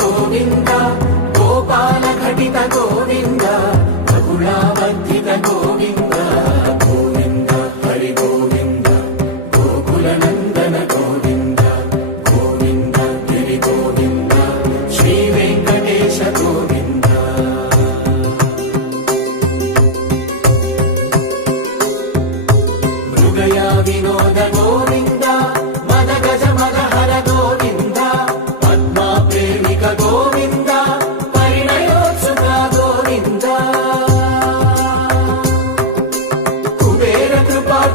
Govinda